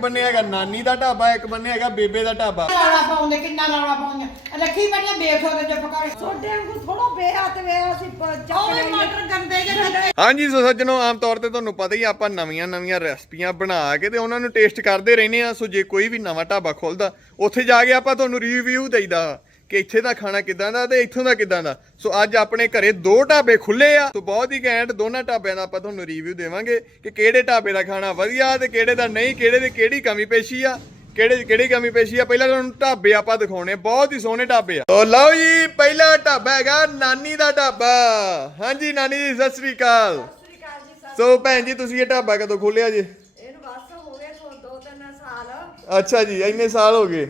ਬੰਨੇ ਹੈਗਾ ਨਾਨੀ ਦਾ ਢਾਬਾ ਇੱਕ ਬੰਨੇ ਹੈਗਾ ਬੇਬੇ ਦਾ ਢਾਬਾ। ਰੌਲਾ ਪਾਉਂਦੇ ਕਿੰਨਾ ਰੌਲਾ ਪਾਉਂਦੇ? ਰੱਖੀ ਬੜੀਆਂ ਬੇਖੋ ਦੇ ਪਕਾੜੇ ਛੋਟੇ ਵਾਂਗੂ ਥੋੜਾ ਬੇਹੱਥ ਵੇ ਅਸੀਂ ਪ- ਚੱਕ। ਮਟਰ ਗੰਦੇ ਜਿਹੇ ਗੰਦੇ ਹਾਂਜੀ ਸੋ ਸੱਜਣੋ ਆਮ ਤੌਰ ਤੇ ਤੁਹਾਨੂੰ ਪਤਾ ਹੀ ਆ, ਆਪਾਂ ਨਵੀਆਂ ਨਵੀਆਂ ਰੈਸਪੀਆਂ ਬਣਾ ਕੇ ਤੇ ਉਹਨਾਂ ਨੂੰ ਟੇਸਟ ਕਰਦੇ ਰਹਿੰਦੇ ਆ। ਸੋ ਜੇ ਕੋਈ ਵੀ ਨਵਾਂ ਢਾਬਾ ਖੋਲਦਾ ਉੱਥੇ ਜਾ ਕੇ ਆਪਾਂ ਤੁਹਾਨੂੰ ਰਿਵਿਊ ਦੇਈਦਾ। ਕਿ ਇੱਥੇ ਦਾ ਖਾਣਾ ਕਿਦਾਂ ਦਾ ਤੇ ਇੱਥੋਂ ਦਾ ਕਿਦਾਂ ਦਾ। ਸੋ ਅੱਜ ਆਪਣੇ ਘਰੇ ਦੋ ਢਾਬੇ ਖੁੱਲੇ ਆ। ਸੋ ਬਹੁਤ ਹੀ ਘੈਂਟ ਦੋਨਾਂ ਢਾਬਿਆਂ ਦਾ ਆਪਾਂ ਤੁਹਾਨੂੰ ਰਿਵਿਊ ਦੇਵਾਂਗੇ ਕਿ ਕਿਹੜੇ ਢਾਬੇ ਦਾ ਖਾਣਾ ਵਧੀਆ ਤੇ ਕਿਹੜੇ ਦਾ ਨਹੀਂ ਕਿਹੜੇ ਦੇ ਕਿਹੜੀ ਕਮੀ ਪੇਸ਼ੀ ਆ ਕਿਹੜੇ ਕਿਹੜੀ ਕਮੀ ਪੇਸ਼ੀ ਆ। ਪਹਿਲਾਂ ਤੁਹਾਨੂੰ ਢਾਬੇ ਆਪਾਂ ਦਿਖਾਉਣੇ ਬਹੁਤ ਹੀ ਸੋਹਣੇ ਢਾਬੇ ਆ। ਤੋ ਲਓ ਜੀ ਪਹਿਲਾ ਢਾਬਾ ਹੈਗਾ ਨਾਨੀ ਦਾ ਢਾਬਾ। ਹਾਂਜੀ ਨਾਨੀ ਜੀ ਸਤਿ ਸ੍ਰੀ ਅਕਾਲ। ਸੋ ਭੈਣ ਜੀ ਤੁਸੀਂ ਇਹ ਢਾਬਾ ਕਦੋਂ ਖੋਲਿਆ ਜੀ? ਇਹਨੂੰ ਬਸ ਹੋ ਗਏ ਦੋ ਤਿੰਨ ਸਾਲ। ਅੱਛਾ ਜੀ ਇੰਨੇ ਸਾਲ ਹੋ ਗਏ।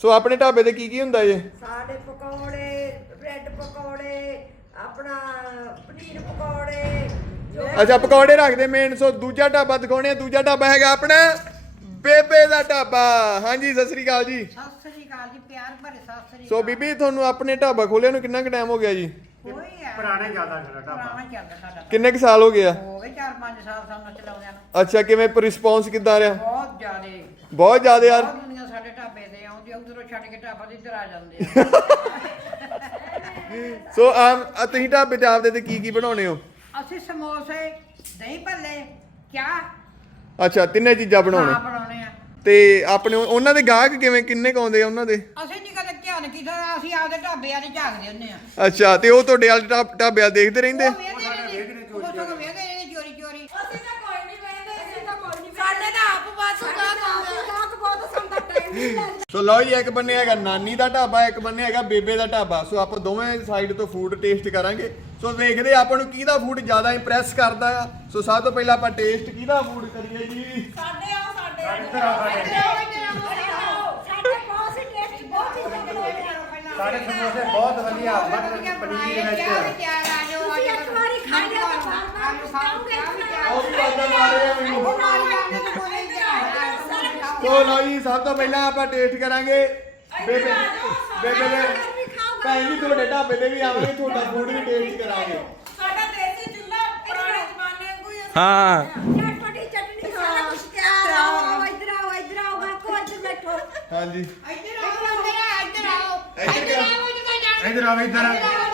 ਸੋ ਆਪਣੇ ਢਾਬੇ ਤੇ ਕੀ ਕੀ ਹੁੰਦਾ ਜੀ? ਸਾਡੇ ਪਕੌੜੇ ਬ੍ਰੈਡ ਪਕੌੜੇ ਆਪਣਾ ਪਨੀਰ ਪਕੌੜੇ। ਜੋ ਅੱਛਾ ਪਕੌੜੇ ਰੱਖਦੇ ਮੇਨ ਸੋ ਦੂਜਾ ਢਾਬਾ ਦਿਖਾਉਣੇ ਆ। ਦੂਜਾ ਢਾਬਾ ਹੈਗਾ ਆਪਣਾ ਬੇਬੇ ਦਾ ਢਾਬਾ। ਹਾਂਜੀ ਸਤਿ ਸ੍ਰੀ ਅਕਾਲ ਜੀ। ਸਤਿ ਸ੍ਰੀ ਅਕਾਲ ਜੀ ਪਿਆਰ ਭਰੇ ਸਤਿ ਸ੍ਰੀ ਸੋ ਬੀਬੀ ਤੁਹਾਨੂੰ ਆਪਣੇ ਢਾਬਾ ਖੋਲਿਆ ਨੂੰ ਕਿੰਨਾ ਕੁ ਟਾਈਮ ਹੋ ਗਿਆ ਜੀ? ਕੋਈ ਆ ਪੁਰਾਣੇ ਜ਼ਿਆਦਾ ਸਾਡਾ ਢਾਬਾ। ਪੁਰਾਣਾ ਚੱਲਦਾ ਸਾਡਾ ਕਿੰਨੇ ਕੁ ਸਾਲ ਹੋ ਗਿਆ ਹੋ ਗਏ 4-5 ਸਾਲ ਸਾਨੂੰ ਚਲਾਉਂਦਿਆਂ ਨੂੰ। ਅੱਛਾ ਕਿਵੇਂ ਰਿਸਪੌਂਸ ਕਿੱਦਾਂ ਰਿਹਾ? ਬਹੁਤ ਜ਼ਿਆਦੇ। ਬਹੁਤ ਜ਼ਿਆਦਾ ਯਾਰ। ਬਹੁਤ ਦੁਨੀਆ ਤੇ ਆਉਂਦੀ ਉਧਰੋਂ ਛੱਡ ਕੇ ਢਾਬਾ ਤੇ ਇੱਧਰ ਆ ਜਾਂਦੇ ਆ। ਸੋ ਆਮ ਆ ਤੁਸੀਂ ਢਾਬੇ ਤੇ ਆਪਦੇ ਤੇ ਕੀ ਕੀ ਬਣਾਉਣੇ ਹੋ? ਅਸੀਂ ਸਮੋਸੇ ਦਹੀਂ ਭੱਲੇ ਚਾਹ ਅੱਛਾ ਤਿੰਨੇ ਚੀਜ਼ਾਂ ਬਣਾਉਣੇ। ਖਾ ਬਣਾਉਣੇ ਆ। ਤੇ ਆਪਣੇ ਉਹਨਾਂ ਦੇ ਗਾਹਕ ਕਿਵੇਂ ਕਿੰਨੇ ਕੁ ਆਉਂਦੇ ਆ ਉਹਨਾਂ ਦੇ? ਅਸੀਂ ਨਹੀਂ ਕਦੇ ਧਿਆਨ ਕੀਤਾ ਅਸੀਂ ਆਪਦੇ ਢਾਬੇ ਵਾਲੇ ਝਾਕਦੇ ਹੁੰਨੇ ਆ। ਅੱਛਾ ਤੇ ਉਹ ਤੁਹਾਡੇ ਵਾਲੇ ਢਾਬ- ਢਾਬਿਆਂ ਦੇਖਦੇ ਰਹਿੰਦੇ? ਉਹ ਵੇਖਦੇ ਨੇ ਉਹ ਸਗੋਂ ਵੇਖਦੇ ਨੇ ਚੋਰੀ ਚੋਰੀ ਅਸੀਂ ਤਾਂ ਕੋਈ ਨਹੀਂ ਵੇਂਦੇ ਅਸੀਂ ਤਾਂ ਕੋਈ ਨਹੀਂ ਸਾਡੇ ਤਾਂ ਆਪ ਬਾਤ ਗਾਹਕ ਬਹੁਤ ਸੰਦਾ ਟਾਈਮ ਨਹੀਂ ਲੱਗਦਾ ਸੋ ਲਓ ਜੀ ਇੱਕ ਬੰਨੇ ਹੈਗਾ ਨਾਨੀ ਦਾ ਢਾਬਾ ਇੱਕ ਬੰਨੇ ਹੈਗਾ ਬੇਬੇ ਦਾ ਢਾਬਾ। ਸੋ ਆਪਾਂ ਦੋਵੇਂ ਸਾਈਡ ਤੋਂ ਫੂਡ ਟੇਸਟ ਕਰਾਂਗੇ। ਸੋ ਦੇਖਦੇ ਆਪਾਂ ਨੂੰ ਕਿਹਦਾ ਫੂਡ ਜ਼ਿਆਦਾ ਇੰਪ੍ਰੈਸ ਕਰਦਾ ਆ। ਸੋ ਸਭ ਤੋਂ ਪਹਿਲਾਂ ਆਪਾਂ ਟੇਸਟ ਕਿਹਦਾ ਫੂਡ ਕਰੀਏ ਜੀ? ਸਾਡੇ ਆ ਸਾਡੇ ਇੱਧਰ ਆਓ ਸਾਡੇ। ਸਾਡੇ ਬਹੁਤ ਹੀ ਟੇਸਟੀ ਬਹੁਤ ਹੀ ਵਧੀਆ ਸਾਡੇ ਸਮੋਸੇ ਬਹੁਤ ਵਧੀਆ ਮਟਰ ਪਨੀਰ ਵਿੱਚ। ਤੁਸੀਂ ਇੱਕ ਵਾਰੀ ਖਾ ਲਿਆ ਤਾਂ ਬਾਰ-ਬਾਰ ਪੁੱਛਾਂਗੇ ਉਹ ਵੀ ਆਵਾਜ਼ਾਂ ਮਾਰ ਰਹੇ ਆ ਮੈਨੂੰ ਸੋ ਲਓ ਜੀ ਸਭ ਤੋਂ ਪਹਿਲਾਂ ਆਪਾਂ ਟੇਸਟ ਕਰਾਂਗੇ। ਬੇਬੇ ਬੇਬੇ ਦੇ ਭੈਣ ਜੀ ਤੁਹਾਡੇ ਢਾਬੇ ਤੇ ਵੀ ਆਵਾਂਗੇ ਤੁਹਾਡਾ ਫੂਡ ਵੀ ਟੇਸਟ ਕਰਾਂਗੇ। ਸਾਡਾ ਦੇਸੀ ਚੁੱਲ੍ਹਾ ਪੁਰਾਣੇ ਜ਼ਮਾਨੇ ਵਾਂਗੂ ਹੀ ਚਟਪਟੀ ਚਟਨੀ ਸਾਰਾ ਕੁਝ ਤਿਆਰ ਆਓ ਇੱਧਰ ਆਓ ਇੱਧਰ ਆਓ ਬਾਕੋ ਇੱਧਰ ਬੈਠੋ। ਹਾਂਜੀ। ਇੱਧਰ ਆਓ ਇੱਧਰ ਸਾਰਾ ਕੁਝ ਤਿਆਰ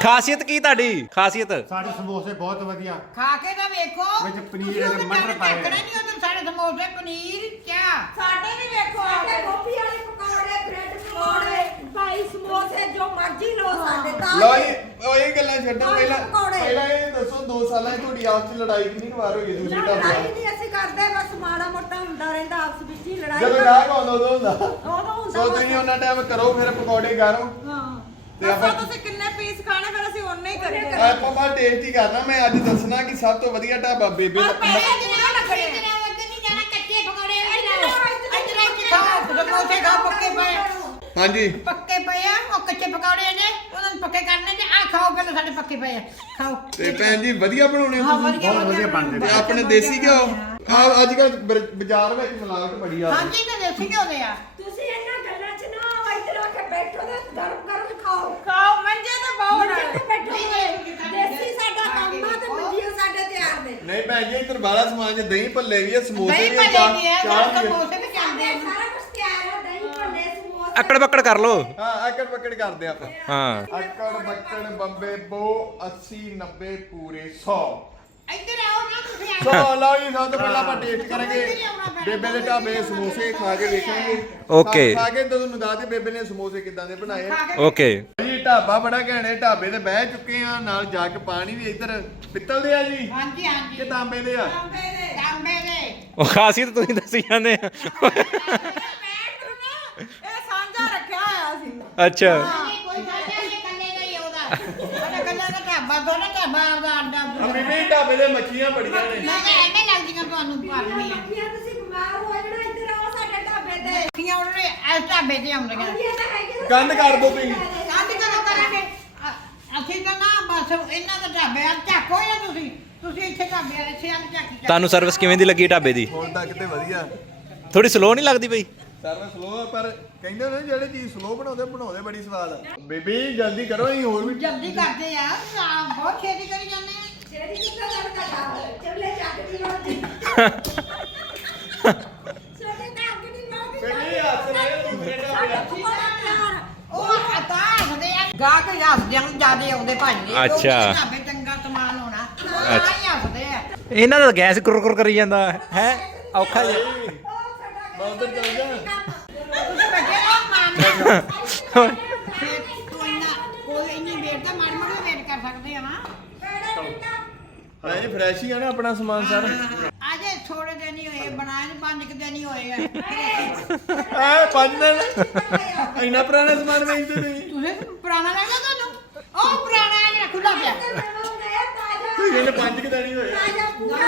ਖਾਸੀਅਤ ਕੀ ਤੁਹਾਡੀ? ਖਾਸੀਅਤ? ਸਾਡੇ ਸਮੋਸੇ ਬਹੁਤ ਵਧੀਆ। ਖਾ ਕੇ ਤਾਂ ਵੇਖੋ। ਵਿੱਚ ਪਨੀਰ ਅਤੇ ਮਟਰ ਪਾਏ ਹੋਏ। ਨਹੀਂ ਉਧਰ ਸਾਡੇ ਸਮੋਸੇ ਪਨੀਰ ਚਾਹ ਸਾਡੇ ਵੀ ਵੇਖੋ ਸਾਡੇ ਗੋਭੀ ਵਾਲੇ ਪਕੌੜੇ ਬ੍ਰੈਡ ਪਕੌੜੇ ਭਾਈ ਸਮੋਸੇ ਜੋ ਮਰਜ਼ੀ ਲੋ ਸਾਡੇ ਤਾਂ। ਲਓ ਜੀ ਉਹ ਇਹ ਗੱਲਾਂ ਛੱਡੋ ਪਹਿਲਾਂ ਪਕੌੜੇ। ਪਹਿਲਾਂ ਇਹ ਦੱਸੋ 2 ਸਾਲਾਂ 'ਚ ਤੁਹਾਡੀ ਆਪਸ 'ਚ ਲੜਾਈ ਕਿੰਨੀ ਵਾਰ ਹੋਈ ਹੈ? ਦੂਸਰੇ ਢਾਬੇ ਲੜਾਈ ਨਹੀਂ ਅਸੀਂ ਕਰਦੇ ਬਸ ਮਾੜਾ ਮੋਟਾ ਹੁੰਦਾ ਰਹਿੰਦਾ ਆਪਸ ਵਿੱਚ ਹੀ ਲੜਾਈ ਜਦੋਂ ਗਾਹਕ ਆਉਂਦਾ ਉਦੋਂ ਹੁੰਦਾ। ਉਦੋਂ ਹੁੰਦਾ ਸੋ ਤੁਸੀਂ ਉਹਨਾਂ ਟਾਈਮ ਕਰੋ ਫਿਰ ਪਕੌੜੇ ਗਾਰੋ। ਹਾਂ। ਤੇ ਆਪਾਂ ਤੁਸੀਂ ਕਿੰਨੇ ਪੀਸ ਖਾਣੇ ਫਿਰ ਅਸੀਂ ਉਹਨੇ ਹੀ ਕਰੀਏ। ਆਪਾਂ ਬਾ ਟੇਸਟ ਹੀ ਕਰਨਾ ਮੈਂ ਅੱਜ ਦੱਸਣਾ ਕਿ ਸਭ ਤੋਂ ਵਧੀਆ ਢਾਬਾ ਬੇਬੇ ਦਾ ਸਮੋਸੇ ਖਾ ਪੱਕੇ ਪਏ ਹਾਂਜੀ। ਪੱਕੇ ਪਏ ਆ ਉਹ ਕੱਚੇ ਪਕੌੜੇ ਨੇ ਉਹਨਾਂ ਨੂੰ ਪੱਕੇ ਕਰਨੇ ਤੇ ਆ ਖਾਓ ਪਹਿਲਾਂ ਸਾਡੇ ਪੱਕੇ ਪਏ ਆ। ਖਾਓ। ਤੇ ਭੈਣ ਜੀ ਵਧੀਆ ਬਣਾਉਣੇ ਹਾਂ ਤੁਸੀਂ? ਬਹੁਤ ਵਧੀਆ ਬਣਦੇ ਤੇ ਆਪਣੇ ਦੇਸੀ ਘਿਓ? ਆ। ਅੱਜ ਕੱਲ ਬਾਜ਼ਾਰ ਵਿੱਚ ਮਿਲਾਵਟ ਬੜੀ ਆ। ਹਾਂਜੀ ਤੇ ਦੇਸੀ ਘਿਓ ਦੇ ਆ। ਤੁਸੀਂ ਇਹਨਾਂ ਗੱਲਾਂ 'ਚ ਨਾ ਆਓ, ਇੱਧਰ ਆ ਕੇ ਬੈਠੋ ਤੇ ਮੰਜੇ ਤੇ ਬਹੁਤ ਮੰਜੇ ਤੇ ਬੈਠੋ ਦੇਸੀ ਸਾਡਾ ਕੰਮ ਆ ਤੇ ਮੰਜੀਆਂ ਸਾਡੇ ਤਿਆਰ ਨੇ ਨਹੀਂ ਭੈਣ ਜੀ ਇੱਧਰ ਬਾਲਾ ਸਮਾਨ ਚ ਦਹੀਂ ਭੱਲੇ ਵੀ ਆ ਸਮੋਸੇ ਵੀ ਆ ਚਾਹ ਵੀ ਆ ਚਾਹ ਵੀ ਆ। ਆ ਸਾਰਾ ਕੁਝ ਤਿਆਰ ਹੈ ਦਹੀਂ ਭੱਲੇ ਸਮੋਸੇ। ਅਕੜ ਬੱਕੜ ਕਰ ਲੋ ਹਾਂ ਆਕੜ ਪਕੜ ਕਰਦੇ ਆਪਾਂ। ਹਾਂ। ਆਕੜ ਬੱਕੜ ਬੰਬੇ ਬੋ 80 90 ਪੂਰੇ 100 ਇੱਧਰ ਆਓ ਨਾ ਤੁਸੀਂ ਆ ਸੋ ਲਓ ਜੀ ਸਭ ਤੋਂ ਪਹਿਲਾਂ ਆਪਾਂ ਟੇਸਟ ਕਰਾਂਗੇ। ਬੇਬੇ ਦੇ ਢਾਬੇ ਸਮੋਸੇ ਖਾ ਕੇ ਵੇਖਾਂਗੇ। Okay. ਖਾ ਕੇ ਤੁਹਾਨੂੰ ਦੱਸ ਦੇ ਬੇਬੇ ਨੇ ਸਮੋਸੇ ਕਿਦਾਂ ਦੇ ਬਣਾਏ। ਆ। ਕੇ ਓਕੇ ਜੀ ਢਾਬਾ ਬੜਾ ਘੈਂਟ ਢਾਬੇ ਤੇ ਬਹਿ ਚੁੱਕੇ ਆ ਨਾਲ ਜਾ ਕੇ ਪਾਣੀ ਵੀ ਇੱਧਰ ਪਿੱਤਲ ਦੇ ਆ ਜੀ। ਹਾਂਜੀ ਹਾਂਜੀ। ਕਿ ਤਾਂਬੇ ਦੇ ਆ? ਤਾਂਬੇ ਦੇ ਉਹ ਖਾਸੀਅਤ ਤੁਸੀਂ ਦੱਸੀ ਜਾਂਦੇ ਆ। ਇਹ ਸਾਂਝਾ ਰੱਖਿਆ ਹੋਇਆ ਸੀ। ਅੱਛਾ। ਨਹੀਂ ਕੋਈ ਸਾਡਾ ਨਹੀਂ ਕੱਲੇ ਦਾ ਹੀ ਉਹਦਾ ਉਹਦਾ ਕੱਲੇ ਦਾ ਢਾਬਾ ਥੋੜਾ ਢਾਬਾ ਆਪਦਾ ਅੱਡਾ ਆ। ਬੀਬੀ ਢਾਬੇ ਦੇ ਮੱਛੀਆਂ ਬੜੀਆਂ ਨੇ। ਮੈਂ ਕਿਹਾ ਐਵੇਂ ਲੱਗਦੀਆਂ ਤੁਹਾਨੂੰ ਭਰਮੀਆਂ ਮੱਖੀਆਂ ਤੁਸੀਂ ਬਿਮਾਰ ਹੋ ਜਾਣਾ ਇੱਧਰ ਆਓ ਸਾਡੇ ਢਾਬੇ ਤੇ। ਮੱਖੀਆਂ ਉਹਨੇ ਇਸ ਢਾਬੇ ਤੇ ਆਉਂਦੀਆਂ। ਇਹ ਤਾਂ ਹੈਗੇ ਕੰਧ ਕਰ ਦਿਓ ਤੁਸੀਂ ਕੰਧ ਕਦੋਂ ਕਰਾਂਗੇ ਅ- ਅਸੀਂ ਬਸ ਇਹਨਾਂ ਦਾ ਢਾਬੇ ਆ ਝਾਕੋ ਜਾਂ ਤੁਸੀਂ? ਤੁਸੀਂ ਇੱਥੇ ਢਾਬੇ ਵਾਲੇ ਛੇ ਆਂ ਝਾਕੀ ਚੱਕ ਤੁਹਾਨੂੰ ਸਰਵਿਸ ਕਿਵੇਂ ਦੀ ਲੱਗੀ ਢਾਬੇ ਦੀ? ਹੁਣ ਤੱਕ ਤੇ ਵਧੀਆ। ਥੋੜੀ ਸਲੋ ਨਹੀਂ ਲੱਗਦੀ ਬਈ ਸਰਵਿਸ ਸਲੋ ਪਰ ਕਹਿੰਦੇ ਨੇ ਜਿਹੜੇ ਚੀਜ਼ ਸਲੋ ਬਣਾਉਂਦੇ ਬਣਾਉਂਦੇ ਬੜੀ ਸਵਾਦ ਆ। ਬੀਬੀ ਜਲਦੀ ਕਰੋ ਅਸੀਂ ਹੋਰ ਵੀ ਜਲਦੀ ਕਰਦੇ ਆ। ਆ, ਬਹੁਤ ਛੇਤੀ ਕਰੀ ਜਾਂਦੇ ਆ। ਜਿਹੜੀ ਕਿੱਥੇ ਲੜਕਾ ਚੱਲੇ ਚੱਕ ਦੀ ਰੋਟੀ। ਗਾ ਕੇ ਹੱਸਦੇ ਹਨ ਜਿਆਦੇ ਆਉਂਦੇ ਭਾਜੀ ਅੱਛਾ। ਢਾਬੇ ਚੰਗਾ ਸਮਾਨ ਹੋਣਾ। ਤਾਂ ਅੱਛਾ। ਹੀ ਹੱਸਦੇ ਆ। ਇਹਨਾਂ ਦਾ ਗੈਸ ਕੁਰ ਕੁਰ ਕਰੀ ਜਾਂਦਾ ਹੈ? ਔਖਾ ਜਿਹਾ। ਮੈਂ ਉਧਰ ਚੱਲ ਜਾ ਤੁਸੀਂ ਬੈਠੇ ਰਹੋ ਮਾਨ ਫਿਰ ਕੋਈ ਨਾ ਕੋਈ ਇੰਨੀ ਵੇਟ ਤਾਂ ਮਾੜੀ ਮੋਟੀ ਵੇਟ ਕਰ ਸਕਦੇ ਆ ਨਾ ਹਾਂ। ਜੀ ਫਰੈਸ਼ ਹੀ ਆ ਨਾ ਆਪਣਾ ਸਮਾਨ ਸਾਰਾ। ਅਜੇ ਥੋੜੇ ਦਿਨ ਹੀ ਹੋਏ ਬਣਾਏ ਨੂੰ ਪੰਜ ਕੁ ਦਿਨ ਹੀ ਹੋਏ ਆ। ਆ ਪੰਜ ਦਿਨ? ਇੰਨਾ ਪੁਰਾਣਾ ਸਮਾਨ ਵੇਚਦੇ ਤੁਸੀਂ ਤੁਸੀਂ ਪੁਰਾਣਾ ਲੱਗਦਾ ਤੁਹਾਨੂੰ? ਉਹ ਪੁਰਾਣਾ ਹੈ ਖੁੱਲਾ ਪਿਆ ਤੁਸੀਂ ਕਹਿੰਦੇ ਪੰਜ ਕਿ ਦਿਨ ਹੀ ਹੋਏ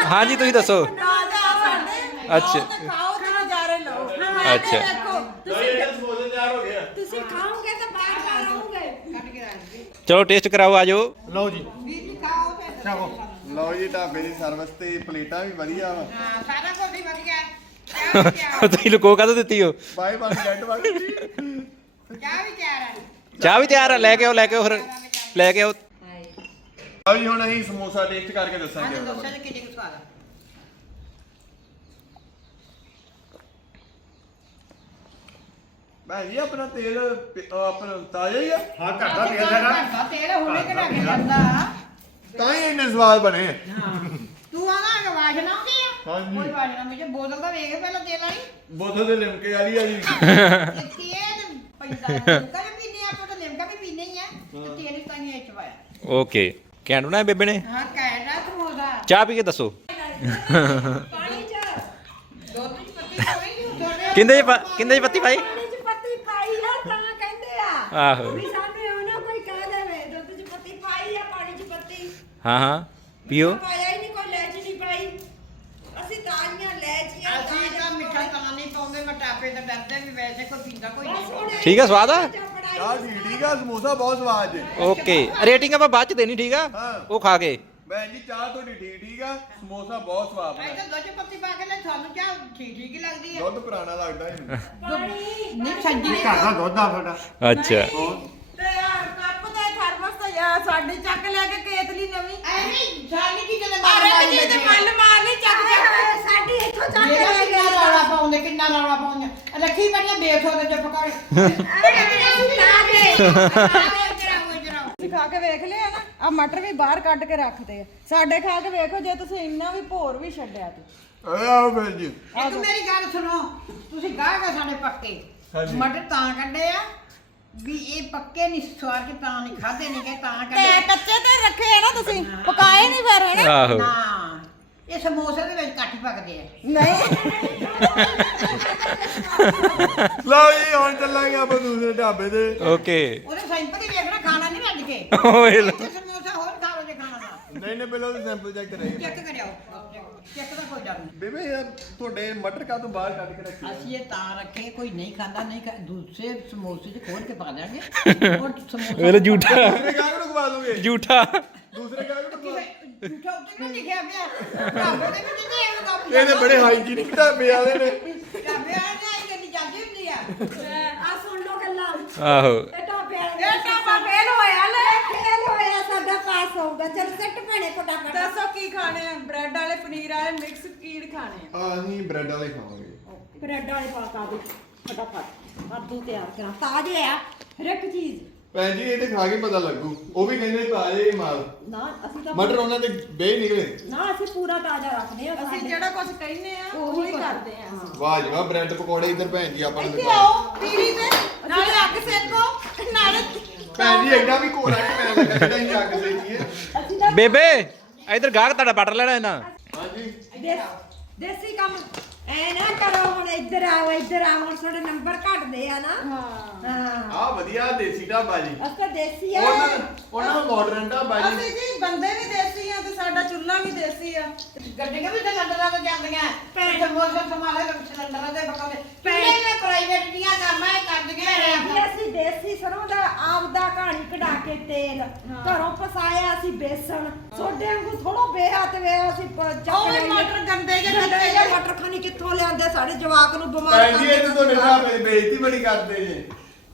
ਹਾਂਜੀ ਤੁਸੀਂ ਦੱਸੋ। ਅੱਛਾ। ਅੱਛਾ। ਖਾਓ ਤੇ ਨਜ਼ਾਰੇ ਲਓ। ਅੱਛਾ। ਦੇਖੋ ਤੁਸੀਂ ਖਾਓਗੇ ਤਾਂ ਬਾਹਰ ਚਲੋ ਟੇਸਟ ਕਰਾਓ ਆਜੋ ਲਓ ਜੀ। ਵੀਰ ਜੀ ਖਾਓ ਫਿਰ ਲਓ ਜੀ ਢਾਬੇ ਦੀ ਸਰਵਿਸ ਤੇ ਪਲੇਟਾਂ ਵੀ ਵਧੀਆ ਵਾ। ਹਾਂ ਸਾਰਾ ਕੁਝ ਹੀ ਵਧੀਆ ਹੈ। ਚਾਹ ਵੀ ਤਿਆਰ ਤੁਸੀਂ ਲੁਕੋ ਕਾਹਤੋਂ ਦਿੱਤੀ ਹੋ? ਬਾਏ ਬਾਏ ਗੈਟ ਬਾਏ ਚਾਹ ਵੀ ਤਿਆਰ ਹੈ। ਚਾਹ ਵੀ ਤਿਆਰ ਆ ਲੈ ਕੇ ਆਓ ਲੈ ਕੇ ਆਓ ਫਿਰ। ਲੈ ਕੇ ਆਓ। ਲਓ ਜੀ ਹੁਣ ਅਸੀਂ ਸਮੋਸਾ ਟੇਸਟ ਕਰਕੇ ਦੱਸਾਂਗੇ ਅੱਜ ਦੱਸਿਆ ਕਿ ਕਿੰਨੀ ਕੁ ਸਵਾਦ ਆ। ਭੈਣ ਜੀ ਆਪਣਾ ਤੇਲ ਪ- ਅਹ ਆਪਣਾ ਤਾਜ਼ਾ ਹੀ ਆ। ਹਾਂ ਘਰ ਦਾ ਤੇਲ ਹੈਗਾ। ਘਰ ਦਾ ਤੇਲ ਹੁਣੇ ਕਢਾ ਕੇ ਜਾਂਦਾ ਤਾਂ ਹੀ ਇੰਨੇ ਸਵਾਦ ਬਣੇ। ਹਾਂ। ਤੂੰ ਆਣਾ ਕਿ ਵਾਸ਼ਨਾ ਆਉਂਦੀ ਆ। ਹਾਂਜੀ। ਕੋਈ ਵਾਸ਼ਨਾ ਨਹੀਂ ਜੇ ਬੋਤਲ ਤਾਂ ਵੇਖ ਪਹਿਲਾਂ ਤੇਲ ਵਾਲੀ। ਬੋਤਲ ਦੇ ਲਿਮਕੇ ਵਾਲੀ ਆ ਜੀ। ਤੇ ਤੇਲ ਪੈਂਦਾ ਲਿਮਕਾ ਵੀ ਪੀਨੇ ਆਪਾਂ ਤਾਂ ਲਿਮਕਾ ਵੀ ਪੀਨੇ ਹੀ ਆ। ਤੇ ਤੇਲ ਤਾਂ ਨਹੀਂ ਚਵਾਇਆ ਓਕੇ। ਕੈਂਡ ਬਣਾਇਆ ਬੇਬੇ ਨੇ? ਹਾਂ ਕਹਿਣਾ ਤੂੰ ਉਹਦਾ ਚਾਹ ਪੀ ਕੇ ਦੱਸੋ। ਪਾਣੀ ਚ। ਦੁੱਧ ਚ ਪੱਤੀ ਕੋਈ ਨਹੀਂ ਥੋੜੇ ਕਿੰਦੇ ਚ ਪਾ- ਕਿੰਦੇ ਚ ਪੱਤੀ ਪਾਈ? ਪਾਣੀ ਚ ਪੱਤੀ ਪਾਈ ਆ ਤਾਂ ਕਹਿੰਦੇ ਆ। ਆਹੋ। ਵੀ ਸਾਨੂੰ ਉਹਨਾਂ ਕੋਈ ਕਹਿ ਦੇਵੇ ਦੁੱਧ ਚ ਪੱਤੀ ਪਾਈ ਆ ਪਾਣੀ ਚ ਪੱਤੀ ਹਾਂ ਹਾਂ ਪੀਓ। ਪਾਇਆ ਹੀ ਨਹੀਂ ਕੋਈ ਲੈਚ ਨਹੀਂ ਪਾਈ। ਅਸੀਂ ਤਾਜ਼ੀਆਂ ਲੈਚੀਆਂ ਅਸੀਂ ਤਾਂ ਮਿੱਠਾ ਤਾਂ ਨਹੀਂ ਪਾਉਂਦੇ ਮਟਾਪੇ ਤਾਂ ਡਰਦੇ ਵੀ ਵੈਸੇ ਕੋਈ ਪੀਂਦਾ ਕੋਈ ਨਹੀਂ। ਠੀਕ ਆ ਸਵਾਦ ਆ? ਚਾਹ ਠੀਕ ਠੀਕ ਆ ਸਮੋਸਾ ਬਹੁਤ ਸਵਾਦ ਜੇ। ਓਕੇ ਰੇਟਿੰਗ ਆਪਾਂ ਬਾਅਦ ਚ ਦੇਣੀ ਠੀਕ ਆ? ਹਾਂ। ਉਹ ਖਾ ਕੇ। ਭੈਣ ਜੀ ਚਾਹ ਤੁਹਾਡੀ ਠੀਕ ਠੀਕ ਆ ਸਮੋਸਾ ਬਹੁਤ ਸਵਾਦ ਐ ਤਾਂ ਦੁੱਧ ਚ ਪੱਤੀ ਪਾ ਕੇ ਲੈ ਤੁਹਾਨੂੰ ਚਾਹ ਠੀਕ ਠੀਕ ਹੀ ਲੱਗਦੀ ਹੈ ਦੁੱਧ ਪੁਰਾਣਾ ਲੱਗਦਾ ਇਹਨੂੰ ਪਾਣੀ ਨਹੀਂ ਸੰਜੀ ਘਰ ਦਾ ਦੁੱਧ ਆ ਸਾਡਾ। ਅੱਛਾ। ਤੇ ਯਾਰ ਸਾਡੀ ਚੱਕ ਲੈ ਕੇ ਕੇਤਲੀ ਨਵੀਂ। ਐਵੇਂ ਸਾਡੀ ਕੀ ਜਦੋਂ ਅਰੇ ਕਿ ਜੀ ਤੇ ਮੱਲ ਮਾਰ ਲਈ ਚੱਕ। ਚੱਕ ਸਾਡੀ ਇੱਥੋਂ ਚੱਕ ਲੈ ਕਿੰਨਾ ਗਏ ਰੌਲਾ ਪਾਉਂਦੇ ਕਿੰਨਾ ਰੌਲਾ ਪਾਉਂਦੇ। ਰੱਖੀ ਬੜੀਆਂ ਬੇਸੋਦੇ ਚ ਪਕਾੜੇ ਤੁਸੀਂ ਖਾ ਕੇ ਵੇਖ ਲਿਆ ਨਾ ਆ ਮਟਰ ਵੀ ਬਾਹਰ ਕੱਢ ਕੇ ਰੱਖਦੇ ਆ। ਸਾਡੇ ਖਾ ਕੇ ਵੇਖੋ ਜੇ ਤੁਸੀਂ ਇੰਨਾ ਵੀ ਭੋਰ ਵੀ ਛੱਡਿਆ ਤੇ। ਆਓ ਭੈਣ ਜੀ। ਇੱਕ ਮੇਰੀ ਗੱਲ ਸੁਣੋ ਤੁਸੀਂ ਗਾਹਕ ਸਾਡੇ ਪੱਕੇ। ਮਟਰ ਤਾਂ ਕੱਢੇ ਆ ਵੀ ਇਹ ਪੱਕੇ ਨਹੀਂ ਸਵਾਦ ਤਾਂ ਨਹੀਂ ਖਾਦੇ ਨਹੀਂ ਗਏ ਤਾਂ ਤੇ ਕੱਢੇ ਕੱਚੇ ਤੇ ਰੱਖੇ ਆ ਨਾ ਤੁਸੀਂ ਪਕਾਏ ਨਹੀਂ ਫਿਰ ਹਨਾ? ਆਹੋ। ਨਾ ਇਹ ਸਮੋਸੇ ਦੇ ਵਿੱਚ ਕੱਟ ਪੱਕਦੇ ਆ। ਨਹੀਂ। ਲਓ ਜੀ ਹੁਣ ਚੱਲਾਂਗੇ ਆਪਾਂ ਦੂਸਰੇ ਢਾਬੇ ਤੇ। ਓਕੇ। ਉਹਦੇ ਸਿੰਪਲ ਹੀ ਵੇਖਣਾ ਖਾਣਾ ਨਹੀਂ ਰੱਜ ਕੇ। ਓਏ ਲੋ। ਇੱਥੇ ਸਮੋਸਾ ਹੋਰ ਖਾ ਲਓ ਜੇ ਖਾਣਾ ਨਹੀਂ ਪਹਿਲਾਂ ਉਹਦੇ ਸੈਂਪਲ ਚੈੱਕ ਕਰਾਈ ਚੈੱਕ ਕਰਿਓ। ਚੈੱਕ ਦਾ ਕੋਈ ਡਰ ਨਹੀਂ। ਬੇਬੇ ਯਾਰ ਤੁਹਾਡੇ ਮਟਰ ਕਾ ਤੋਂ ਬਾਹਰ ਕੱਢ ਕੇ ਰੱਖੀ ਅਸੀਂ ਇਹ ਤਾਂ ਰੱਖੇ ਕੋਈ ਨਹੀਂ ਖਾਂਦਾ ਨਹੀਂ ਖਾ- ਦੂਸਰੇ ਸਮੋਸੇ 'ਚ ਖੋਲ ਕੇ ਪਾ ਦਾਂਗੇ ਉਹ ਸਮੋਸਾ ਵੇਲੇ ਝੂਠਾ। ਦੂਸਰੇ ਕਾਹ ਨੂੰ ਖਵਾ ਦੋਗੇ? ਝੂਠਾ। ਦੂਸਰੇ ਕਾਹ ਨੂੰ ਖਵਾ ਝੂਠਾ ਉੱਤੇ ਕਿਉਂ ਲਿਖਿਆ ਪਿਆ? ਢਾਬੇ ਦੇ ਵਿੱਚ ਨਹੀਂ ਇਹ ਕੰਮ ਇਹ ਤੇ ਬੜੇ ਹਾਈਜੀਨਿਕ ਢਾਬੇ ਵਾਲੇ ਨੇ। ਢਾਬੇ ਨੇ ਗੱਡੀ ਜਾਂਦੀ ਹੁੰਦੀ ਆ। ਆ ਸੁਣ ਲੋ ਗੱਲਾਂ। ਆਹੋ ਇਹ ਢਾਬੇ ਵਾਲੇ ਇਹ ਢਾਬਾ ਫੇਲ ਹੋਇਆ ਲੈ ਫੇਲ ਹੋਇਆ ਸਾਡਾ ਪਾਸ ਹੋਊਗਾ ਚਲ ਸੱਟ ਭਣੇ ਫਟਾਫਟ ਦੱਸੋ ਕੀ ਖਾਣੇ ਆ? ਬ੍ਰੈਡ ਵਾਲੇ ਪਨੀਰ ਵਾਲੇ ਮਿਕਸ ਕੀੜ ਖਾਣੇ ਆ? ਆ ਅਸੀਂ ਬ੍ਰੈਡ ਵਾਲੇ ਖਾਵਾਂਗੇ। ਬ੍ਰੈਡ ਵਾਲੇ ਪਾ ਕਾ ਦੇ ਫਟਾਫਟ। ਵਾਧੂ ਤਿਆਰ ਕਰਾਂ। ਤਾਜ਼ੇ ਆ। ਹਰ ਇੱਕ ਚੀਜ਼। ਭੈਣ ਜੀ ਇਹ ਤੇ ਖਾ ਕੇ ਪਤਾ ਲੱਗੂ। ਉਹ ਵੀ ਕਹਿੰਦੇ ਤਾਜ਼ੇ ਹੀ ਮਾਲ। ਨਾ ਅਸੀਂ ਤਾਂ ਮਟਰ ਉਹਨਾਂ ਦੇ ਬੇ ਨਿਕਲੇ। ਨਾ ਅਸੀਂ ਪੂਰਾ ਤਾਜ਼ਾ ਰੱਖਦੇ ਆ। ਅਸੀਂ ਜਿਹੜਾ ਕੁਝ ਕਹਿੰਦੇ ਆ ਉਹੀ ਕਰਦੇ ਆ। ਵਾਹ ਜੀ ਵਾਹ ਬ੍ਰੈਡ ਪਕੌੜੇ ਇੱਧਰ ਭੈਣ ਜੀ ਆਪਾਂ ਨੂੰ ਇੱਥੇ ਦਿਖਾਓ। ਆਓ ਪੀੜੀ ਤੇ। ਨਾਲੇ ਅੱਗ ਸੇਕੋ ਨਾਲੇ ਭੈਣ ਜੀ ਐਡਾ ਵੀ ਕੋਰਾ ਨਹੀਂ ਪੈਣ ਲੱਗਾ ਜਿਹੜਾ ਅਸੀਂ ਅੱਗ ਸੇਕੀਏ। ਅਸੀਂ ਤਾਂ ਬੇਬੇ! ਇਧਰ ਗਾਹਕ ਤੁਹਾਡਾ ਬਟਰ ਲੈਣਾ ਇਹਨਾਂ। ਹਾਂਜੀ। ਦੇਸ- ਦੇਸੀ ਕੰਮ। ਐ ਨਾ ਕਰੋ ਹੁਣ ਇੱਧਰ ਆਓ ਇੱਧਰ ਆਓ ਹੁਣ ਤੁਹਾਡੇ ਨੰਬਰ ਘਟਦੇ ਆ ਨਾ। ਹਾਂ। ਆ ਵਧੀਆ ਦੇਸੀ ਢਾਬਾ ਜੀ। ਅਸਕਾ ਦੇਸੀ ਆ। ਉਹਨਾਂ ਉਹਨਾਂ ਮਾਡਰਨ ਢਾਬਾ ਜੀ। ਅਸੀਂ ਜੀ ਬੰਦੇ ਵੀ ਦੇਸੀ ਆ ਤੇ ਸਾਡਾ ਚੁੱਲ੍ਹਾ ਵੀ ਦੇਸੀ ਆ। ਗੱਡੀਆਂ ਵੀ ਸਿਲੰਡਰਾਂ ਤੇ ਜਾਂਦੀਆਂ। ਤੇ ਸਮੋਸੇ ਸਮਾਲੇ ਸਿਲੰਡਰਾਂ ਤੇ ਪਕਾਉਂਦੇ ਪਹਿਲੇ ਨੇ ਪ੍ਰਾਈਵੇਟ ਦੀਆਂ ਕਰਨਾ ਇਹ ਕਰਦੀਆਂ ਵੀ ਇਹ ਅਸੀਂ ਦੇਸੀ ਸਰੋਂ ਦਾ ਆਪਦਾ ਕਹਾਣੀ ਕਢਾ ਕੇ ਤੇਲ। ਘਰੋਂ ਪਸਾਇਆ ਅਸੀਂ ਬੇਸਣ। ਸੋਡੇ ਵਾਂਗੂ ਥੋੜੋ ਬੇਹਾ ਤੇ ਵੇ ਅਸੀਂ ਪ- ਚੱਕ ਉਹ ਵੀ। ਮਟਰ ਗੰਦੇ ਜਿਹੇ ਗੰਦੇ ਕੱਚੇ ਜਿਹੇ ਮਟਰ ਖਾਣੀ ਕਿੱਥੋਂ ਲਿਆਂਦੇ? ਸਾਡੇ ਜਵਾਕ ਨੂੰ ਬਿਮਾਰ ਭੈਣ ਜੀ ਇਹ ਤਾਂ ਤੁਹਾਡੇ ਦੀ ਬੇਇੱਜ਼ਤੀ ਬੜੀ ਕਰਦੇ ਜੇ।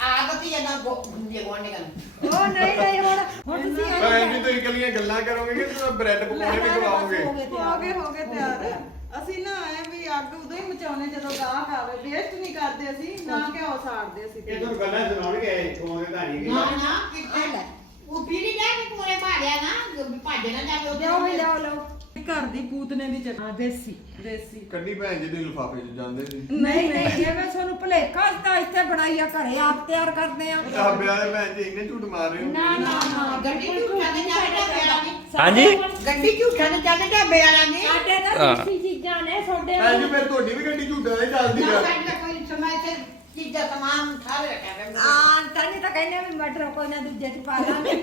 ਆਦਤ ਹੀ ਇਹਨਾਂ ਕੋ ਹੁੰਦੀ ਗਵਾਂਢੀਆਂ ਨੂੰ। ਉਹ ਨਹੀਂ ਨਹੀਂ ਹੁਣ ਹੁਣ ਤੁਸੀਂ ਐਂ ਭੈਣ ਜੀ ਤੁਸੀਂ ਇਕੱਲੀਆਂ ਗੱਲਾਂ ਕਰੋਗੇ ਕਿ ਤੁਸੀਂ ਬ੍ਰੈਡ ਪਕੌੜੇ ਵੀ ਖਵਾਓਗੇ? ਹੋ ਗਏ ਹੋ ਗਏ ਤਿਆਰ। ਅਸੀਂ ਨਾ ਆਏ ਵੀ ਅੱਗ ਮਚਾਉਣੇ ਜਦੋਂ ਗਾਹਕ ਆਵੇ ਵੇਸਟ ਨਹੀਂ ਕਰਦੇ ਅਸੀਂ ਨਾ ਘਿਓ ਸਾੜਦੇ ਅਸੀਂ। ਇਹ ਤੁਹਾਨੂੰ ਗੱਲਾਂ ਸੁਣਾਉਣਗੇ ਫੋਨ ਤੇ ਕਹਾਣੀ ਨਾ ਗਈ ਨਾ ਕਿੱਥੇ ਉਹ ਪੀੜੀ ਜਾ ਕੇ ਪੂਰੇ ਭਾੜਿਆ ਨਾ ਭੱਜ ਨਾ ਜਾਵੇ ਲਿਆਓ ਵੀ ਲਿਆਓ। ਲਓ ਘਰ ਦੀ ਪੂਤਨੇ ਦੀ ਚਟਨੀ। ਦੇਸੀ ਦੇਸੀ। ਕੱਢੀ ਭੈਣ ਜੀ ਦੇ ਲਿਫਾਫੇ 'ਚ ਜਾਂਦੇ ਸੀ। ਨਹੀਂ ਨਹੀਂ ਜਿਵੇਂ ਤੁਹਾਨੂੰ ਭੁਲੇਖਾ ਤਾਂ ਇੱਥੇ ਬਣਾਈ ਆ ਘਰੇ ਆਪ ਤਿਆਰ ਕਰਦੇ ਆ। ਢਾਬੇ ਵਾਲੇ ਭੈਣ ਜੀ ਇੰਨੇ ਝੂਠ ਮਾਰ ਰਹੇ ਹੋ। ਨਾ ਨਾ ਨਾ ਗੱਡੀ ਝੂਠਾਂ ਦੇ ਜਾਂਦੇ ਢਾਬੇ ਵਾਲਾ ਨੇ ਹਾਂਜੀ? ਗੱਡੀ ਝੂਠਾਂ ਦੇ ਜਾਂਦੇ ਢਾਬੇ ਵਾਲਾ ਨੇ ਸਾਡੇ ਤਾਂ। ਦੇਸੀ ਚੀਜ਼ਾਂ ਤੁਹਾਡੇ ਭੈਣ ਜੀ ਫਿਰ ਤੁਹਾਡੀ ਵੀ ਗੱਡੀ ਝੂਠਾਂ ਦੀ ਚੱਲਦੀ ਆ। ਸਾਡੇ ਦਾ ਕੋਈ ਸਮਾਂ ਤੇ ਚੀਜ਼ਾਂ ਤਮਾਮ ਸਾਰੇ ਰੱਖਿਆ ਆ ਤਾਂ ਨਹੀਂ ਤਾਂ ਕਹਿੰਦੇ ਵੀ ਮਟਰ ਕੋਈ ਨਾ ਦੂਜੇ ਚ ਪਾ ਲਾਂਗੇ।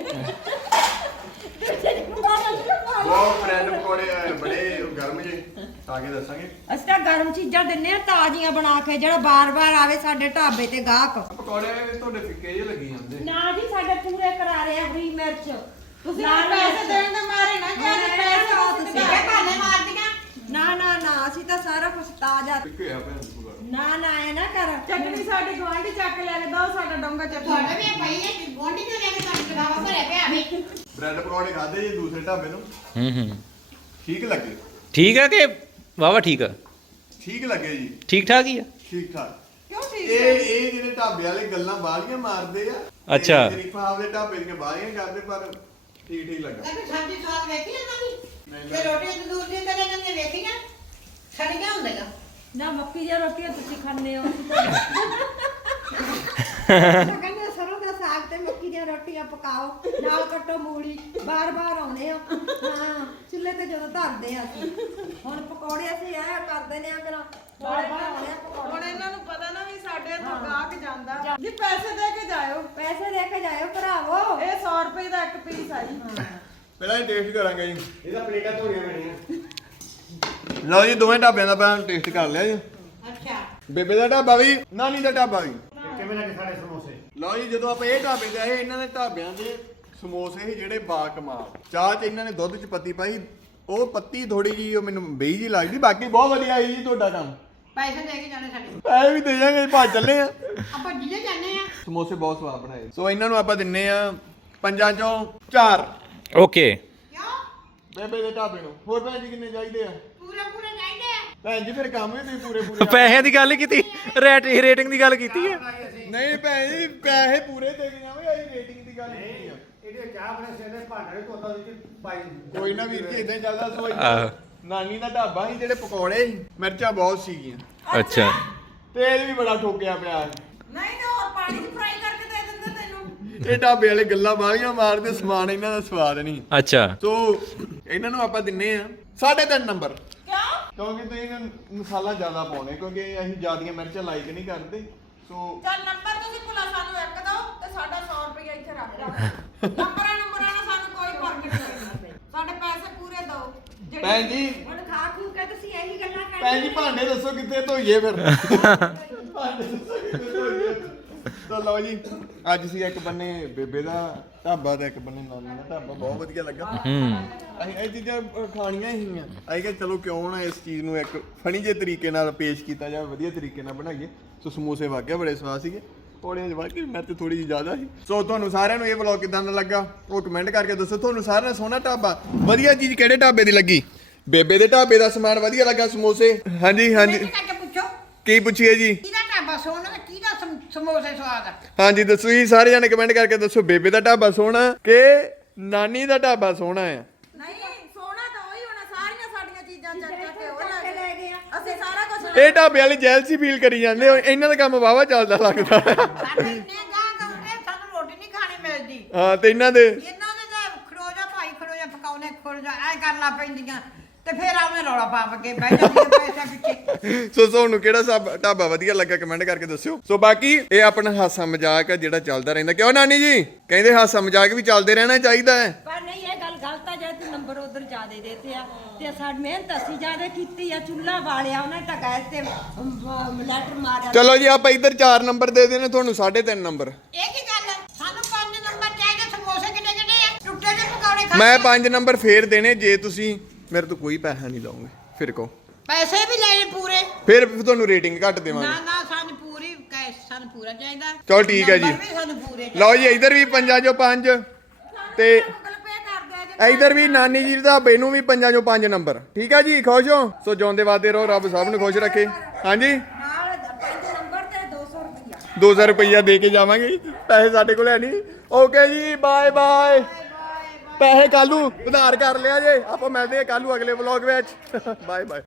ਦੂਜੇ ਚ ਪਾ ਲਾਂਗੇ ਬਹੁਤ ਫਰੈਂਡ ਪਕੌੜੇ ਆਏ ਬੜੇ ਗਰਮ ਜੇ ਆ ਕੇ ਦੱਸਾਂਗੇ। ਅਸੀਂ ਤਾਂ ਗਰਮ ਚੀਜ਼ਾਂ ਦਿੰਨੇ ਆ ਤਾਜ਼ੀਆਂ ਬਣਾ ਕੇ ਜਿਹੜਾ ਬਾਰ-ਬਾਰ ਆਵੇ ਸਾਡੇ ਢਾਬੇ ਤੇ ਗਾਹਕ। ਪਕੌੜੇ ਤੁਹਾਡੇ ਫਿੱਕੇ ਜਿਹੇ ਲੱਗੀ ਜਾਂਦੇ। ਨਾ ਜੀ ਸਾਡੇ ਪੂਰੇ ਕਰਾਰੇ ਆ ਹਰੀ ਮਿਰਚ। ਤੁਸੀਂ ਪੈਸੇ ਦੇਣ ਦੇ ਮਾਰੇ ਨਾ ਅਸੀਂ ਪੈਸੇ ਤੁਸੀਂ। ਭਾਨੇ ਮਾਰਦੀਆਂ ਨਾ ਨਾ ਨਾ ਅਸੀਂ ਤਾਂ ਸਾਰਾ ਕੁਝ ਤਾਜ਼ਾ। ਨਾ ਨਾ ਐ ਨਾ ਕਰ। ਚਟਨੀ ਸਾਡੀ ਗਵਾਂਢੀ ਚੱਕ ਲੈ ਕੇ ਦੋ ਸਾਡਾ ਡੋਂਗਾ ਚਟਨੀ ਤੁਹਾਡੇ ਵੀ ਪਈ ਹੈ ਗੋਂਡੀ ਤੋਂ ਲੈ ਕੇ ਤੁਹਾਡੇ ਲਗਾਵਾ ਭਰਿਆ ਪਿਆ ਵੀ। ਬ੍ਰੈਡ ਪਕੌੜੇ ਖਾਦੇ ਜੀ ਦੂਸਰੇ ਢਾਬੇ ਤੋਂ? ਹੂੰ ਹੂੰ। ਠੀਕ ਲੱਗੇ? ਠੀਕ ਆ ਕਿ ਵਾਵਾ ਠੀਕ ਆ? ਠੀਕ ਲੱਗੇ ਜੀ। ਠੀਕ ਠਾਕ ਹੀ ਆ? ਠੀਕ ਠਾਕ ਕਿਉਂ ਠੀਕ ਇਹ ਇਹ ਜਿਹੜੇ ਢਾਬੇ ਵਾਲੇ ਗੱਲਾਂ ਬਾਹਲੀਆਂ ਮਾਰਦੇ ਆ। ਅੱਛਾ। ਸ਼ਰੀਫਾ ਆਪਦੇ ਢਾਬੇ ਦੀਆਂ ਬਾਹਲੀਆਂ ਕਰਦੇ ਪਰ ਠੀਕ ਠੀਕ ਲੱਗਾ ਕਹਿੰਦੇ ਸਬਜ਼ੀ ਸਵਾਦ ਵੇਖੀ ਇਹਨਾਂ ਦੀ। ਨਹੀਂ, ਤੇ ਰੋਟੀ ਤੰਦੂਰ ਦੀ ਪਹਿਲੇ ਕਹਿੰਦੇ ਵੇਖੀਆਂ ਖੜੀਆਂ ਹੁੰਦੀਆਂ ਨਾ ਮੱਕੀ ਦੀਆਂ ਰੋਟੀਆਂ ਤੁਸੀਂ ਖਾਂਦੇ ਹੋ। ਤਾਂ ਕਹਿੰਦੇ ਸਰੋਂ ਦਾ ਸਾਗ ਤੇ ਮੱਕੀ ਦੀਆਂ ਰੋਟੀਆਂ ਪਕਾਓ ਨਾਲ ਕੱਟੋ ਮੂਲੀ ਬਾਰ-ਬਾਰ ਆਉਣੇ ਹੋ। ਹਾਂ ਚੁੱਲ੍ਹੇ ਤੇ ਜਦੋਂ ਧਰਦੇ ਆ ਅਸੀਂ। ਹੁਣ ਪਕੌੜੇ ਅਸੀਂ ਇਹ ਕਰਦੇ ਨੇ ਮੇਰਾ ਬਾਰ-ਬਾਰ ਆਉਣੇ ਆ ਹੁਣ ਪਕੌੜੇ। ਇਹਨਾਂ ਨੂੰ ਪਤਾ ਨਾ ਵੀ ਸਾਡੇ ਇੱਥੋਂ ਗਾਹਕ ਜਾਂਦਾ। ਜੀ। ਪੈਸੇ ਦੇ ਕੇ ਜਾਇਓ। ਪੈਸੇ ਦੇ ਕੇ ਜਾਇਓ ਭਰਾਵੋ। ਇਹ 100 ਰੁਪਏ ਦਾ ਇੱਕ ਪੀਸ ਆ ਜੀ। ਪਹਿਲਾਂ ਇਹ ਟੇਸਟ ਕਰਾਂਗੇ ਜੀ। ਇਹਦਾ ਪਲੇਟਾਂ ਧੋਣੀਆਂ ਪੈਣੀਆਂ। ਲਓ ਜੀ ਦੋਵੇਂ ਢਾਬਿਆਂ ਦਾ ਪਹਿਲਾਂ ਟੇਸਟ ਕਰ ਲਿਆ ਜੀ। ਅੱਛਾ। ਬੇਬੇ ਦਾ ਢਾਬਾ ਵੀ ਨਾਨੀ ਦਾ ਢਾਬਾ ਵੀ। ਕਿਵੇਂ ਲੱਗੇ ਸਾਡੇ ਸਮੋਸੇ? ਲਓ ਜੀ ਜਦੋਂ ਆਪਾਂ ਇਹ ਢਾਬੇ ਤੇ ਆਏ ਇਹਨਾਂ ਦੇ ਢਾਬਿਆਂ ਦੇ ਸਮੋਸੇ ਸੀ ਜਿਹੜੇ ਬਾ ਕਮਾਲ ਚਾਹ 'ਚ ਇਹਨਾਂ ਨੇ ਦੁੱਧ 'ਚ ਪੱਤੀ ਪਾਈ। ਉਹ ਪੱਤੀ ਥੋੜੀ ਜੀ ਉਹ ਮੈਨੂੰ ਬਈ ਜੀ ਲੱਗਦੀ। ਬਾਕੀ ਬਹੁਤ ਵਧੀਆ ਸੀ ਜੀ ਤੁਹਾਡਾ ਕੰਮ। ਪੈਸੇ ਦੇ ਕੇ ਜਾਣੇ ਸਾਡੇ ਪੈਸੇ ਵੀ ਦੇ ਜਾਾਂਗੇ ਭੱਜ ਚੱਲੇ ਆ ਆਪਾਂ ਜਿਹਦੇ ਜਾਂਦੇ ਆ ਸਮੋਸੇ ਬਹੁਤ ਸਵਾਦ ਬਣਾਏ। ਸੋ ਇਹਨਾਂ ਨੂੰ ਆਪਾਂ ਦਿੰਨੇ ਆ ਪੰਜਾਂ ਚੋਂ ਚਾਰ। ਓਕੇ। ਕਿਉਂ? ਬੇਬੇ ਦੇ ਢਾਬੇ ਨੂੰ। ਹੋਰ ਭੈਣ ਜੀ ਕਿੰਨੇ ਚਾਹੀਦੇ ਆ? ਪੂਰੇ ਪੂਰੇ ਚਾਹੀਦੇ ਆ। ਭੈਣ ਜੀ ਫਿਰ ਕੰਮ ਵੀ ਤੁਸੀਂ ਪੂਰੇ ਪੂਰੇ ਪੈਸਿਆਂ ਦੀ ਗੱਲ ਕੀਤੀ ਰੇਟ ਰੇਟਿੰਗ ਦੀ ਗੱਲ ਕੀਤੀ ਹੈ? ਨਹੀਂ ਭੈਣ ਜੀ ਪੈਸੇ ਪੂਰੇ ਦੇ ਕੇ ਜਾਵਾਂਗੇ ਅਸੀਂ ਰੇਟਿੰਗ ਦੀ ਗੱਲ ਕੀਤੀ ਆ। ਇਹਦੇ ਚਾਹ ਬਣੇ ਸਿਰ ਭਾਂਡੇ ਤੋਤਾ ਵਿੱਚ ਪਾਈ ਕੋਈ ਨਾ ਵੀਰ ਜੀ ਇਦਾਂ ਚੱਲਦਾ ਸੋ ਆਹੋ। ਨਾਨੀ ਦਾ ਢਾਬਾ ਸੀ ਜਿਹੜੇ ਪਕੌੜੇ ਸੀ ਮਿਰਚਾਂ ਬਹੁਤ ਸੀਗੀਆਂ। ਅੱਛਾ। ਤੇਲ ਵੀ ਬੜਾ ਠੋਕਿਆ ਪਿਆ ਨਹੀਂ ਤੇ ਹੋਰ ਪਾਣੀ ਚ ਫਰਾਈ ਕਰਕੇ ਦੇ ਦਿੰਦੇ ਤੈਨੂੰ। ਇਹ ਢਾਬੇ ਵਾਲੇ ਗੱਲਾਂ ਬਾਹਲੀਆਂ ਮਾਰਦੇ ਸਮਾਨ ਇਹਨਾਂ ਦਾ ਸਵਾਦ ਨਹੀਂ। ਅੱਛਾ। ਸੋ ਇਹਨਾਂ ਨੂੰ ਆਪਾਂ ਦਿੰਨੇ ਆ। 3.5 ਨੰਬਰ। ਕਿਉਂ ਕਿਉਂਕਿ ਤੁਸੀਂ ਇਹਨਾਂ ਨੂੰ ਮਸਾਲਾ ਜ਼ਿਆਦਾ ਪਾਉਣੇ ਕਿਉਂਕਿ ਅਸੀਂ ਜ਼ਿਆਦੀਆਂ ਮਿਰਚਾਂ ਲਾਈਕ ਨਹੀਂ ਕਰਦੇ ਸੋ ਚੱਲ ਨੰਬਰ ਤੁਸੀਂ ਭੁਲਾ ਸਾਨੂੰ ਇੱਕ ਦਿਓ ਤੇ ਸਾਡਾ 100 ਰੁਪਏ ਇੱਥੇ ਰੱਖ ਦਿਓ। ਨੰਬਰਾਂ ਨੰਬਰਾਂ ਨਾਲ ਸਾਨੂੰ ਕੋਈ ਫ਼ਰਕ ਨਹੀਂ ਪੈਂਦਾ। ਸਾਡੇ ਪੈਸੇ ਪੂਰੇ ਦਿਓ। ਜਿਹੜੇ- ਭੈਣ ਜੀ। ਹੁਣ ਖਾ ਖੂ ਕੇ ਤੁਸੀਂ ਇਹੀ ਗੱਲਾਂ ਕਰਦੇ ਭੈਣ ਜੀ ਭਾਂਡੇ ਦੱਸੋ ਕਿੱਥੇ ਧੋਈਏ ਫਿਰ? ਭਾਂਡੇ ਦੱਸੋ ਕਿੱਥੇ ਧੋਈਏ ਤਾਂ ਲਓ ਜੀ ਅੱਜ ਸੀ ਇੱਕ ਬੰਨੇ ਬੇਬੇ ਦਾ ਢਾਬਾ ਤੇ ਇੱਕ ਬੰਨੇ ਨਾਨੀ ਦਾ ਢਾਬਾ ਬਹੁਤ ਵਧੀਆ ਲੱਗਾ। ਹੂੰ। ਅਸੀਂ ਇਹ ਚੀਜ਼ਾਂ ਅਹ, ਖਾਣੀਆਂ ਹੀ ਆ। ਅਸੀਂ ਕਿਹਾ ਚਲੋ ਕਿਉਂ ਨਾ ਇਸ ਚੀਜ਼ ਨੂੰ ਇੱਕ ਫਨੀ ਜੇ ਤਰੀਕੇ ਨਾਲ ਪੇਸ਼ ਕੀਤਾ ਜਾਵੇ ਵਧੀਆ ਤਰੀਕੇ ਨਾਲ ਬਣਾਈਏ। ਸੋ ਸਮੋਸੇ ਵਾਕਿਆ ਬੜੇ ਸਵਾਦ ਸੀਗੇ। ਪੌੜੀਆਂ 'ਚ ਵਾਕਈ ਮਿਰਚ ਥੋੜੀ ਜਿਹੀ ਜ਼ਿਆਦਾ ਸੀ। ਸੋ ਤੁਹਾਨੂੰ ਸਾਰਿਆਂ ਨੂੰ ਇਹ ਵਲੌਗ ਕਿਦਾਂ ਦਾ ਲੱਗਾ ਉਹ ਕਮੈਂਟ ਕਰਕੇ ਦੱਸੋ। ਤੁਹਾਨੂੰ ਸਾਰਿਆਂ ਨੂੰ ਸੋਹਣਾ ਢਾਬਾ ਵਧੀਆ ਚੀਜ਼ ਕਿਹੜੇ ਢਾਬੇ ਦੀ ਲੱਗੀ? ਬੇਬੇ ਦੇ ਢਾਬੇ ਦਾ ਸਮਾਨ ਵਧੀਆ ਲੱਗਾ ਸਮੋਸੇ? ਹਾਂਜੀ ਹਾਂਜੀ। ਕਰਕੇ ਪੁੱਛੋ। ਕੀ ਪੁੱਛੀਏ ਜੀ? ਕਿਹਦਾ ਢਾਬਾ ਸੋਹਣਾ? ਸਮੋਸੇ ਸਵਾਦ ਆ। ਹਾਂਜੀ ਦੱਸੋ ਜੀ ਸਾਰੇ ਜਣੇ ਕਮੈਂਟ ਕਰਕੇ ਦੱਸੋ ਬੇਬੇ ਦਾ ਢਾਬਾ ਸੋਹਣਾ ਕਿ ਨਾਨੀ ਦਾ ਢਾਬਾ ਸੋਹਣਾ ਆ? ਨਹੀਂ ਸੋਨਾ ਤਾਂ ਉਹੀ ਹੋਣਾ ਸਾਰੀਆਂ ਸਾਡੀਆਂ ਚੀਜ਼ਾਂ ਚੱਕ ਚੱਕ ਕੇ ਉਹ ਲੈ ਗਏ। ਅਸੀਂ ਸਾਰਾ ਕੁਝ ਇਹ ਢਾਬੇ ਵਾਲੀ ਜੈਲਸੀ ਫੀਲ ਕਰੀ ਜਾਂਦੇ ਹੋ ਇਹਨਾਂ ਦਾ ਕੰਮ ਵਾਵਾ ਚੱਲਦਾ ਲੱਗਦਾ। ਸਾਡੇ ਇੰਨੇ ਗਾਹਕ ਆਉਂਦੇ ਸਾਨੂੰ ਰੋਟੀ ਨਹੀਂ ਖਾਣੀ ਮਿਲਦੀ। ਹਾਂ ਤੇ ਇਹਨਾਂ ਦੇ? ਇਹਨਾਂ ਦੇ ਤਾਂ ਖੜੋ ਜਾ ਭਾਈ ਖੜੋ ਜਾ ਪਕਾਉਣੇ ਖੜੋ ਜਾ ਐ ਕਰਨਾ ਪੈਂਦੀਆਂ। ਤੇ ਫਿਰ ਆਵੇਂ ਰੌਲਾ ਪਾ ਕੇ ਬਹਿ ਜਾਂਦੀਆਂ ਪੈਸੇ ਪਿੱਛੇ। ਸੋ ਤੁਹਾਨੂੰ ਕਿਹੜਾ ਸਭ ਢਾਬਾ ਵਧੀਆ ਲੱਗਾ ਕਮੈਂਟ ਕਰਕੇ ਦੱਸਿਓ। ਸੋ ਬਾਕੀ ਇਹ ਆਪਣਾ ਹਾਸਾ ਮਜ਼ਾਕ ਆ ਜਿਹੜਾ ਚੱਲਦਾ ਰਹਿੰਦਾ। ਕਿਉਂ ਨਾਨੀ ਜੀ? ਕਹਿੰਦੇ ਹਾਸਾ ਮਜ਼ਾਕ ਵੀ ਚੱਲਦੇ ਰਹਿਣਾ ਚਾਹੀਦਾ ਹੈ। ਪਰ ਨਹੀਂ ਇਹ ਗੱਲ ਗਲਤ ਆ ਜੇ ਤੂੰ ਨੰਬਰ ਉਧਰ ਜ਼ਿਆਦੇ ਦੇਤੇ ਆ ਤੇ ਸਾਡੀ ਮਿਹਨਤ ਅਸੀਂ ਜ਼ਿਆਦੇ ਕੀਤੀ ਆ ਚੁੱਲ੍ਹਾ ਵਾਲਿਆ ਉਹਨੇ ਤਾਂ ਗੈਸ ਤੇ ਲੈਟਰ ਮਾਰਿਆ। ਚਲੋ ਜੀ ਆਪਾਂ ਇੱਧਰ 4 ਨੰਬਰ ਦੇ ਦੇਣੇ ਤੁਹਾਨੂੰ 3.5 ਨੰਬਰ ਇਹ ਕੀ ਗੱਲ ਆ? ਸਾਨੂੰ ਪੰਜ ਨੰਬਰ ਚਾਹੀਦੇ ਸਮੋਸੇ ਕਿੰਨੇ ਕਿੰਨੇ ਆ? ਟੁੱਟੇ ਜਿਹੇ ਪਕੌੜੇ ਖਾ ਮੈਂ 5 ਨੰਬਰ ਫੇਰ ਦੇਣੇ ਜੇ ਤੁਸੀਂ ਮੇਰੇ ਤੋਂ ਕੋਈ ਪੈਸਾ ਨਹੀਂ ਲਾਓਗੇ। ਫਿਰ ਕੋ ਪੈਸੇ ਵੀ ਲੈ ਜੇ ਪੂਰੇ। ਫਿਰ ਤੁਹਾਨੂੰ ਰੇਟਿੰਗ ਘੱਟ ਦੇਵਾਂਗੇ। ਨਾ ਨਾ ਸਾਨੂੰ ਪੂਰੀ ਕੈਸ਼ ਸਾਨੂੰ ਪੂਰਾ ਚਾਹੀਦਾ। ਚਲੋ ਠੀਕ ਹੈ ਜੀ। ਨੰਬਰ ਵੀ ਸਾਨੂੰ ਪੂਰੇ ਚਾਹੀਦੇ। ਲਓ ਜੀ ਇੱਧਰ ਵੀ ਪੰਜਾਂ ਚੋਂ ਪੰਜ। ਤੇ ਇਧਰ ਵੀ ਨਾਨੀ ਜੀ ਦਾ ਬੇਨੂੰ ਵੀ ਪੰਜਾਂ ਚੋਂ ਪੰਜ ਨੰਬਰ। ਠੀਕ ਆ ਜੀ ਖੁਸ਼ ਹੋ? ਸੋ ਜਿਉਂਦੇ ਵਾਦੇ ਰਹੋ ਰੱਬ ਸਭ ਨੂੰ ਖੁਸ਼ ਰੱਖੇ। ਹਾਂਜੀ? ਨਾਲ ਪੰਜ ਨੰਬਰ ਤੇ 200 ਰੁਪਇਆ 2000 ਰੁਪਈਆ ਦੇ ਕੇ ਜਾਵਾਂਗੇ। ਪੈਸੇ ਸਾਡੇ ਕੋਲ ਹੈ ਨਹੀਂ। ਓਕੇ ਜੀ ਬਾਏ ਬਾਏ ਪੈਸੇ ਕੱਲੂ, ਉਧਾਰ ਕਰ ਲਿਆ ਜੇ। ਆਪਾਂ ਮਿਲਦੇ ਆ ਕੱਲੂ ਅਗਲੇ ਵਲੌਗ ਵਿੱਚ। Bye bye